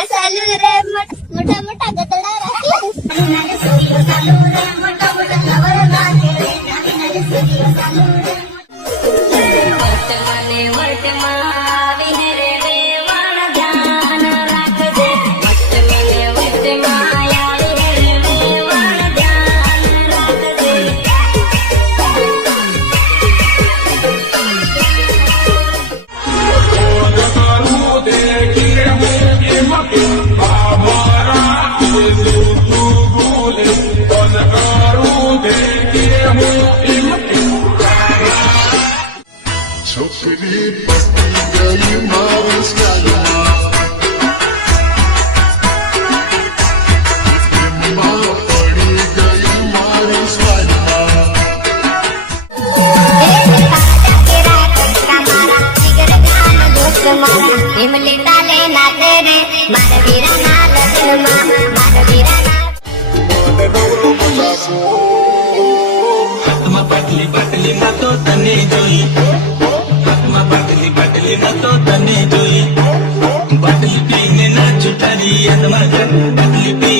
સુરીઓ ચાલુ રે મોટા મોટા ગતડા રાખી નાની સુરીઓ ચાલુ રે મોટા મોટા લવર નાખે રે નાની સુરીઓ ચાલુ રે વર્તમાને વર્તમાન આવીને રે વેવાણ ધ્યાન રાખજે વર્તમાને વર્તમાન આવીને રે વેવાણ ધ્યાન રાખજે છોકરી પતી ગઈ મારી સ્ટાઇલમાં પડી ગઈ મારી સ્ટાઇલમાં હાથમાં બાટલી બાટલી માં તો તને જોઈ હાથમાં બાટલી બાટલી માં તો તને જોઈ બાટલી પીને ના છૂટાડી હાથમાં બાટલી પી